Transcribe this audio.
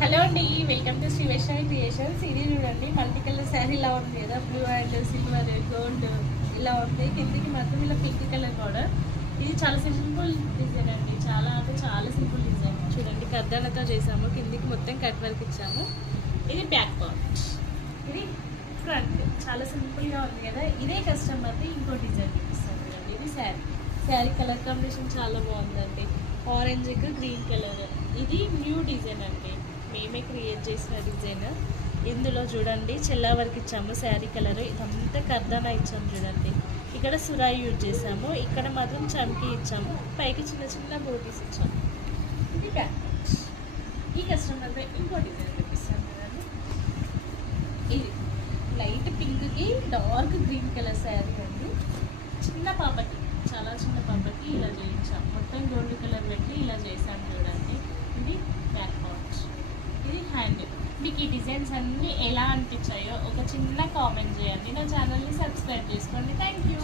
Hello అండి welcome to Sri Vaishnavi creations. ఇది చూడండి మల్టీ కలర్ శారీ ఇలా ఉంది కదా బ్లూ అండ్ సిల్వర్ గోల్డ్ ఇలా ఉంది. కిందికి మాత్రం ఇలా పింక్ కలర్ బార్డర్ ఇది చాలా సింపుల్ డిజైన్ అండి. చాలా అంటే చాలా సింపుల్ డిజైన్ చూడండి కర్దానతో చేసాము కిందికి మొత్తం కట్ వర్క్ ఇచ్చాము. ఇది బ్యాక్ పార్ట్ ఇది ఫ్రంట్ చాలా సింపుల్గా ఉంది కదా. ఇదే కస్టమర్ది ఇంకో డిజైన్ చూపిస్తాను చూడండి. ఇది శారీ. శారీ కలర్ కాంబినేషన్ చాలా బాగుందండి. ఆరెంజ్ గ్రీన్ కలర్ ఇది న్యూ డిజైన్ అండి. మేమే క్రియేట్ చేసిన డిజైన్ ఇందులో చూడండి చెల్లా వరకు ఇచ్చాము శారీ కలర్. ఇదంతా కర్దానా ఇచ్చాము చూడండి. ఇక్కడ సురాయి యూజ్ చేసాము ఇక్కడ మాత్రం చమ్కి ఇచ్చాము. పైకి చిన్న చిన్న బోటీస్ ఇచ్చాము. ఈ కస్టమర్పై ఇంకో డిజైన్ చూపిస్తాను ఇది లైట్ పింక్కి డార్క్ గ్రీన్ కలర్ శారీ అండి. చిన్న పాపకి చాలా చిన్న పాపకి ఇలా చేయించాము. మొత్తం గోల్డ్ కలర్ పెట్టి ఇలా చేసాం చూడండి ఇది బ్యాక్ పార్ట్ ఇది హ్యాండ్ మీకు ఈ డిజైన్స్ అన్నీ ఎలా అనిపించాయో ఒక చిన్న కామెంట్ చేయండి. నా ఛానల్ని సబ్స్క్రైబ్ చేసుకోండి. Thank you